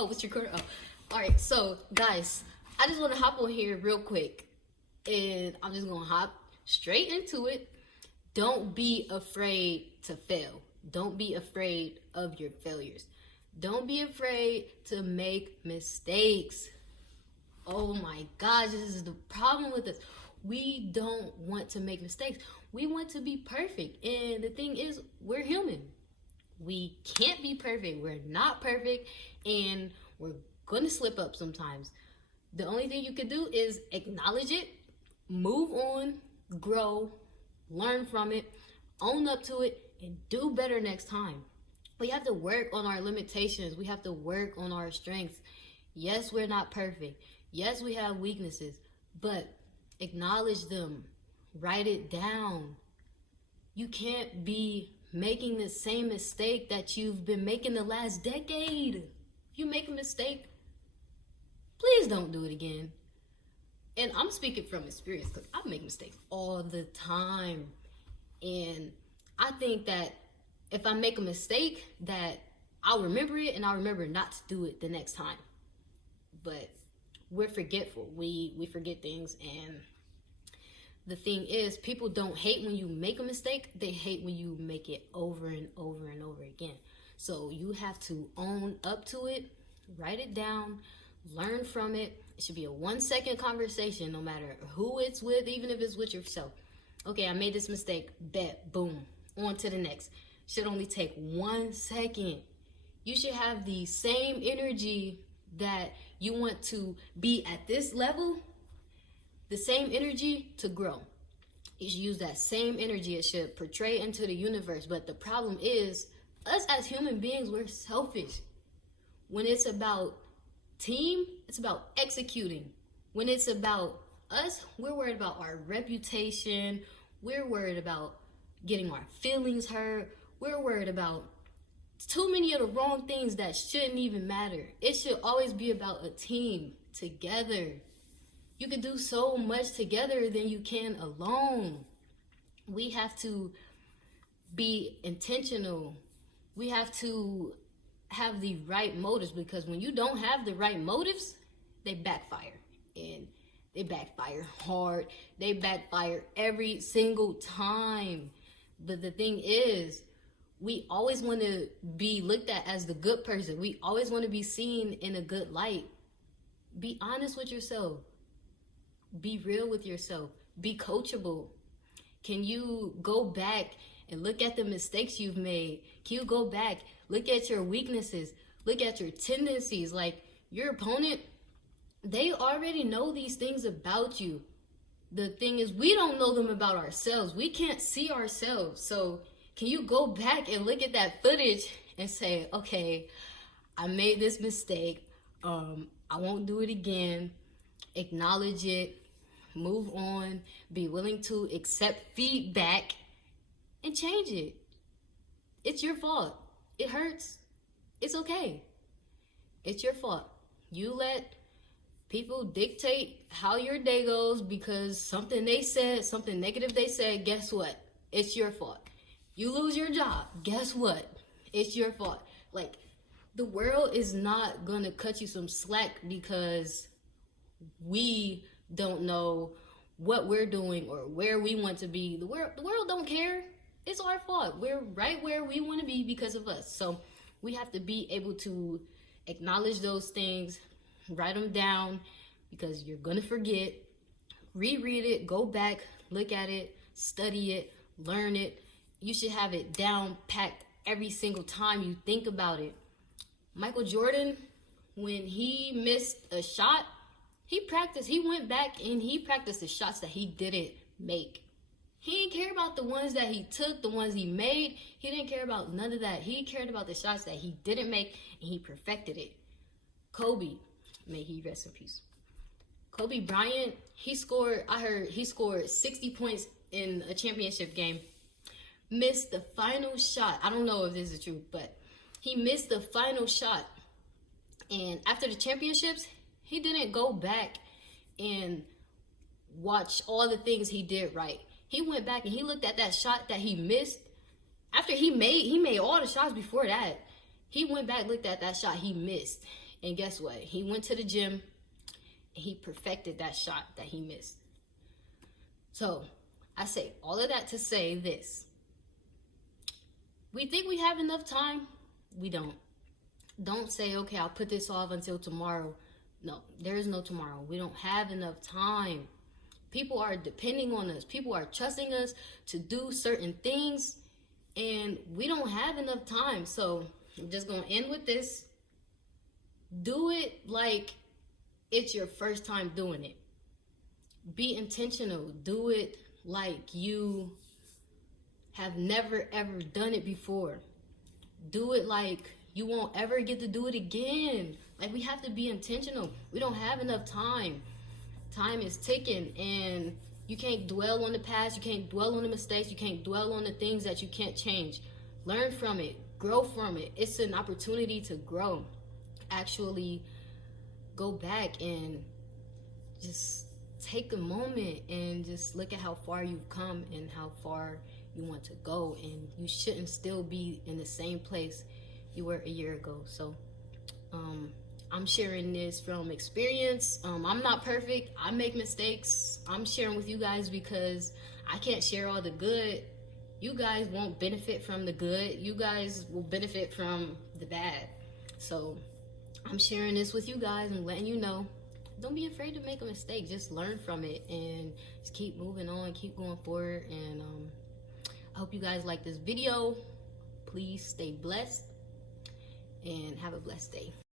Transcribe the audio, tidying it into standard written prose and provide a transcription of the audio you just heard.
Oh, it's recording. Oh, all right. So, guys, I just want to hop on here real quick, and I'm just gonna hop straight into it. Don't be afraid to fail. Don't be afraid of your failures. Don't be afraid to make mistakes. Oh my gosh, this is the problem with us. We don't want to make mistakes. We want to be perfect. And the thing is, we're human. We can't be perfect. We're not perfect. And we're going to slip up sometimes. The only thing you can do is acknowledge it, move on, grow, learn from it, own up to it, and do better next time. We have to work on our limitations. We have to work on our strengths. Yes, we're not perfect. Yes, we have weaknesses, but acknowledge them. Write it down. You can't be making the same mistake that you've been making the last decade. If you make a mistake, please don't do it again. And I'm speaking from experience because I make mistakes all the time. And I think that if I make a mistake, that I'll remember it and I'll remember not to do it the next time. But we're forgetful. We forget things. And the thing is, people don't hate when you make a mistake. They hate when you make it over and over and over again. So you have to own up to it, write it down, learn from it. It should be a 1-second conversation, no matter who it's with, even if it's with yourself. Okay, I made this mistake. Bet, boom, on to the next. Should only take 1 second. You should have the same energy that you want to be at this level, the same energy to grow. You should use that same energy. It should portray into the universe. But the problem is, us as human beings, we're selfish. When it's about team, it's about executing. When it's about us, we're worried about our reputation. We're worried about getting our feelings hurt. We're worried about too many of the wrong things that shouldn't even matter. It should always be about a team together. You can do so much together than you can alone. We have to be intentional. We have to have the right motives, because when you don't have the right motives, they backfire. And they backfire hard. They backfire every single time. But the thing is, we always want to be looked at as the good person. We always want to be seen in a good light. Be honest with yourself. Be real with yourself. Be coachable. Can you go back and look at the mistakes you've made? Can you go back, look at your weaknesses, look at your tendencies? Like, your opponent, they already know these things about you. The thing is, we don't know them about ourselves. We can't see ourselves. So can you go back and look at that footage and say, okay, I made this mistake. I won't do it again. Acknowledge it. Move on. Be willing to accept feedback and change it. It's your fault. It hurts. It's okay. It's your fault. You let people dictate how your day goes because something they said, something negative they said. Guess what? It's your fault. You lose your job. Guess what? It's your fault. Like, the world is not going to cut you some slack because we don't know what we're doing or where we want to be. The world don't care. It's our fault. We're right where we want to be because of us. So we have to be able to acknowledge those things, write them down, because you're going to forget. Reread it, go back, look at it, study it, learn it. You should have it down packed every single time you think about it. Michael Jordan, when he missed a shot, he practiced. He went back and he practiced the shots that he didn't make. He didn't care about the ones that he took, the ones he made. He didn't care about none of that. He cared about the shots that he didn't make, and he perfected it. Kobe, may he rest in peace. Kobe Bryant, he scored 60 points in a championship game. Missed the final shot. I don't know if this is true, but he missed the final shot. And after the championships, he didn't go back and watch all the things he did right. He went back and he looked at that shot that he missed. After he made all the shots before that, he went back, looked at that shot he missed. And guess what? He went to the gym and he perfected that shot that he missed. So I say all of that to say this. We think we have enough time. We don't. Don't say, okay, I'll put this off until tomorrow. No, there is no tomorrow. We don't have enough time. People are depending on us. People are trusting us to do certain things, and we don't have enough time. So I'm just going to end with this. Do it like it's your first time doing it. Be intentional. Do it like you have never ever done it before. Do it like you won't ever get to do it again. Like, we have to be intentional. We don't have enough time. Time is ticking, and you can't dwell on the past. You can't dwell on the mistakes. You can't dwell on the things that you can't change. Learn from it. Grow from it. It's an opportunity to grow. Actually go back and just take a moment and just look at how far you've come and how far you want to go, and you shouldn't still be in the same place you were a year ago. So I'm sharing this from experience. I'm not perfect. I make mistakes. I'm sharing with you guys because I can't share all the good. You guys won't benefit from the good. You guys will benefit from the bad. So I'm sharing this with you guys and letting you know, don't be afraid to make a mistake. Just learn from it and just keep moving on, keep going forward. And I hope you guys like this video. Please stay blessed and have a blessed day.